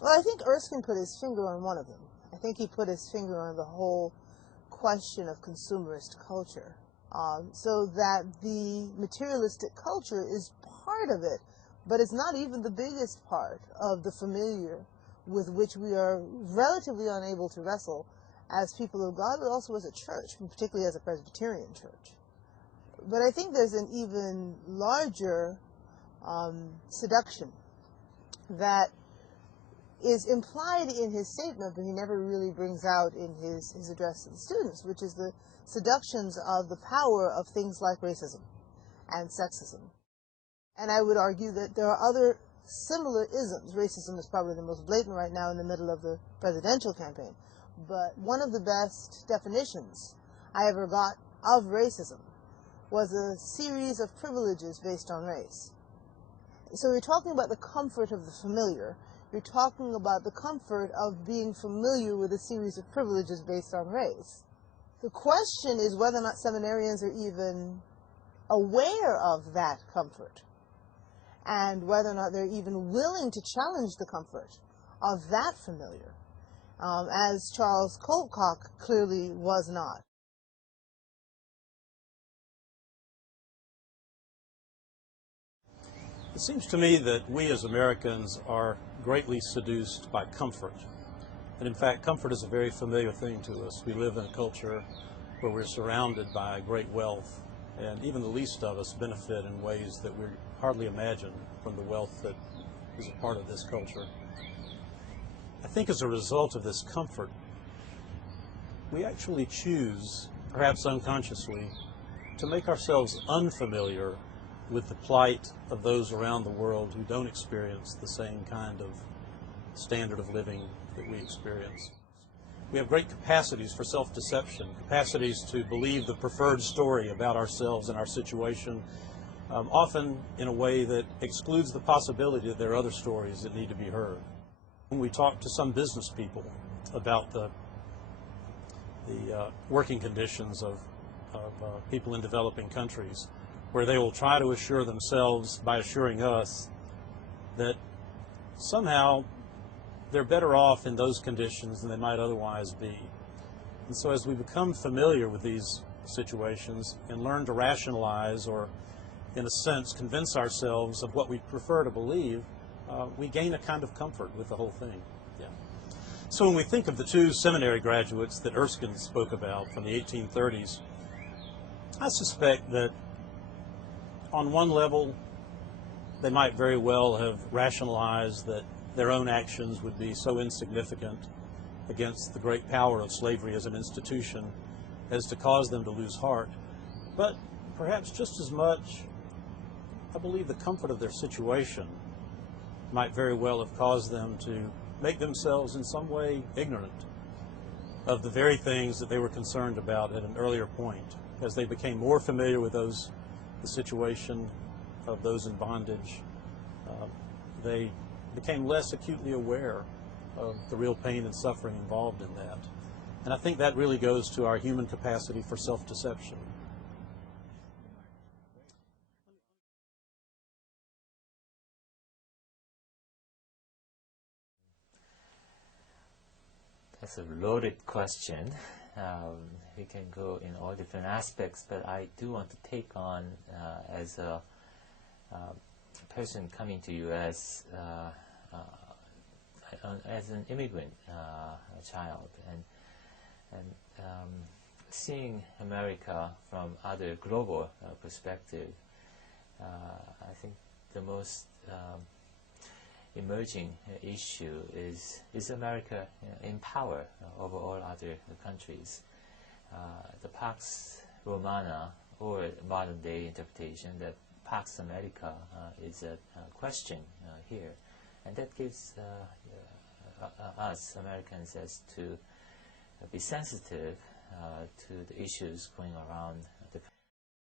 Well, I think Erskine put his finger on one of them. I think he put his finger on the whole question of consumerist culture. So that the materialistic culture is part of it, but it's not even the biggest part of the familiar with which we are relatively unable to wrestle as people of God, but also as a church, and particularly as a Presbyterian church. But I think there's an even larger seduction that is implied in his statement, but he never really brings out in his address to the students, which is the seductions of the power of things like racism and sexism. And I would argue that there are other similar isms. Racism is probably the most blatant right now in the middle of the presidential campaign. But one of the best definitions I ever got of racism was a series of privileges based on race. So you're talking about the comfort of the familiar. You're talking about the comfort of being familiar with a series of privileges based on race. The question is whether or not seminarians are even aware of that comfort, and whether or not they're even willing to challenge the comfort of that familiar, as Charles Colcock clearly was not. It seems to me that we as Americans are greatly seduced by comfort. And in fact, comfort is a very familiar thing to us. We live in a culture where we're surrounded by great wealth, and even the least of us benefit in ways that we hardly imagine from the wealth that is a part of this culture. I think as a result of this comfort, we actually choose, perhaps unconsciously, to make ourselves unfamiliar with the plight of those around the world who don't experience the same kind of standard of living that we experience. We have great capacities for self-deception, capacities to believe the preferred story about ourselves and our situation, often in a way that excludes the possibility that there are other stories that need to be heard. When we talk to some business people about the working conditions of people in developing countries, where they will try to assure themselves by assuring us that somehow they're better off in those conditions than they might otherwise be. And so as we become familiar with these situations and learn to rationalize, or in a sense convince ourselves of what we prefer to believe, we gain a kind of comfort with the whole thing. Yeah. So when we think of the two seminary graduates that Erskine spoke about from the 1830s, I suspect that on one level, they might very well have rationalized that their own actions would be so insignificant against the great power of slavery as an institution as to cause them to lose heart. But perhaps just as much, I believe the comfort of their situation might very well have caused them to make themselves in some way ignorant of the very things that they were concerned about at an earlier point. As they became more familiar with the situation of those in bondage, they became less acutely aware of the real pain and suffering involved in that. And I think that really goes to our human capacity for self-deception. That's a loaded question. We can go in all different aspects, but I do want to take on as a person coming to U.S. As an immigrant child, and seeing America from other global perspective, I think the most emerging issue is America in power over all other countries. The Pax Romana, or modern day interpretation, that Pax America is a question here, and that gives us Americans as to be sensitive to the issues going around